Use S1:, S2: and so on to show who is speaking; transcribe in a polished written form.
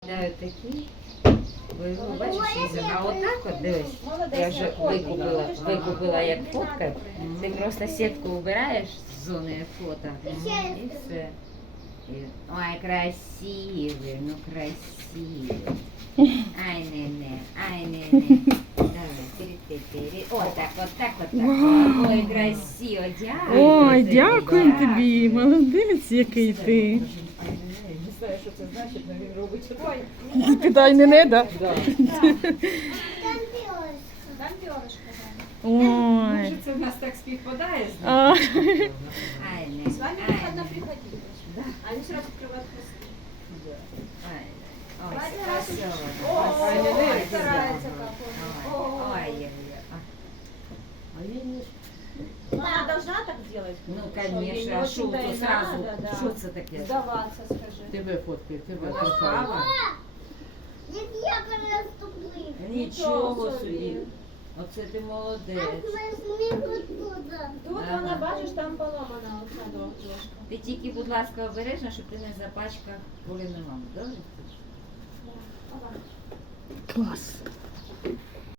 S1: виглядають такі. Бачиш, Ліза, а отак от, дивись, я вже викупила як фотка. Ти просто сітку убираєш з зони фото і все. Ой, красивый, ну красивый. Ай, не-не, ай, не-не. Давай, перед. О, так, вот так, вот так. Ой, красиво, дякую.
S2: Ой, дякую тобі, молодець який ти.
S1: Не знаю, що це значить, але він робить такое.
S2: Питай не да?
S1: Да.
S3: Там перышко.
S2: Ой.
S1: Може, це в нас так співпадає з ним?
S2: А.
S1: Ай, не,
S3: С вами
S1: ай,
S3: можно
S1: не.
S3: приходить.
S1: Да.
S3: Они сразу открывают хвосты.
S1: Ай, ой,
S3: Один раз уже.
S1: красиво.
S3: О,
S1: Ай, не, не,
S3: старается
S1: ай,
S3: как он.
S1: ай, ай, ай.
S3: Она должна так делать?
S1: Ну,
S3: Что ей
S1: конечно,
S3: не
S1: а що
S3: очень-то
S1: це
S3: и
S1: сразу?
S3: надо, да.
S1: Що це таке?
S3: Сдаваться, скажи.
S4: Тебе фоткає, тебе
S1: Вона впала?
S5: Я переступлю.
S1: Нічого
S3: собі.
S1: собі. Оце ти молодець.
S5: Возьми вот туда.
S3: Тут
S1: Ага.
S3: вона, бачиш, там поломана оця дошка.
S1: Ти тільки, будь ласка, обережно, щоб ти не запачкав Поліну маму, добре?
S3: Ага.
S2: Клас.